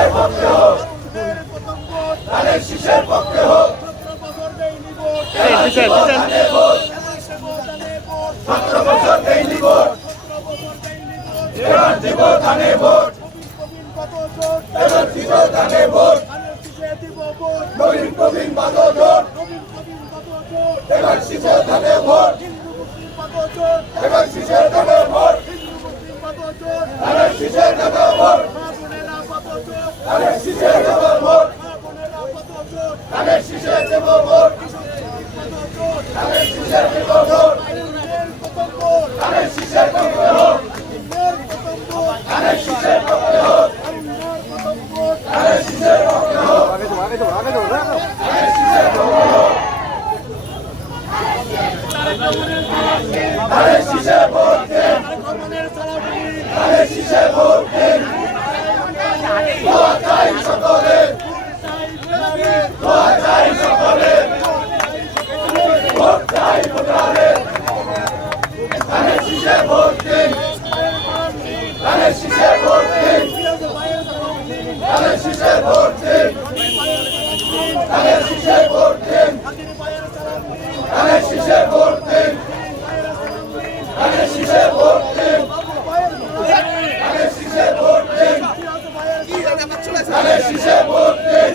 শীষের পক্ষে হোক, ধানের শীষের পক্ষে হোক, 17 বছর দেয়নি ভোট, এবার দিব ধানে ভোট, এবার দিব ধানে ভোট, নবীন প্রবীণ বাদল জোট, এবার শীষের ধানে ভোট, এবার শীষের ধানে ভোট, ধানের শীষের ধানে ভোট, ধানের শীষের ধানে ভোট, ধানের শীষের দেব ভোট, ধানের শীষের দেব ভোট, ধানের শীষের পক্ষে হোক, ধানের শীষের পক্ষে হোক, ধানের শীষের পক্ষে হোক, ধানের শীষের পক্ষে হোক, ধানের শীষের ভোট দেন, ধানের শীষের ভোট দেন, দোয়া চাই সকলের, দোয়া চাই সকলের, ভোট চাই ভোটারের, ধানের শীষের ভোট দেন, ধানের শীষের ভোট দেন, ধানের শীষের ভোট দেন, ধানের শীষের ভোট দেন, ধানের শীষের ভোট দেন, ধানের শীষের ভোট দেন, ধানের শীষের ভোট দেন, ধানের শীষের ভোট দেন,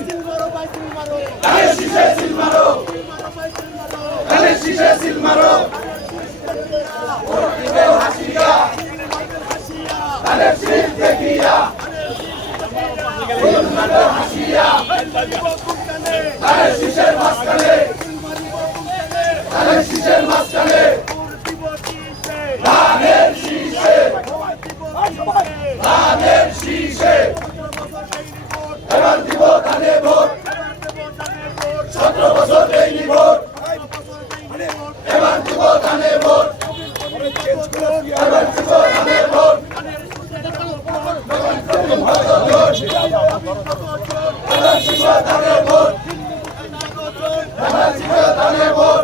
ধানের শীষের সিল মারো, ধানের শীষের সিল মারো, ভোট দিবে হাসিয়া, ধানের সিল দেখিয়া, সিল মারো হাসিয়া, ধানের শীষের মাঝখানে, ধানের শীষের মাঝখানে, ধানের শীষে, ধানের শীষে, এবার দিব ধানে ভোট, 17 বছর দেয়নি ভোট, এবার দিব ধানে ভোট, এবার দিব ধানে ভোট, এবার শীষের ধানে ভোট, এবার শীষের ধানে ভোট,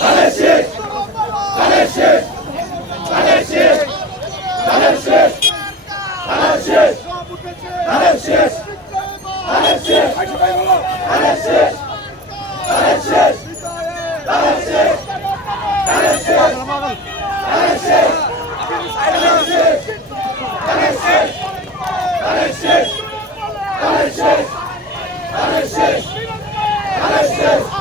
ধানের শেষ, ধানের শেষ, ধানের শেষ, ধানের শেষ, ধানের শেষ, ধানের শেষ, ধানের শেষ, ধানের শেষ, ধানের শেষ, ধানের শেষ, ধানের শেষ, ধানের শেষ, ধানের শেষ, ধানের শেষ, ধানের শেষ, ধানের শেষ, ধানের শেষ, ধানের শেষ,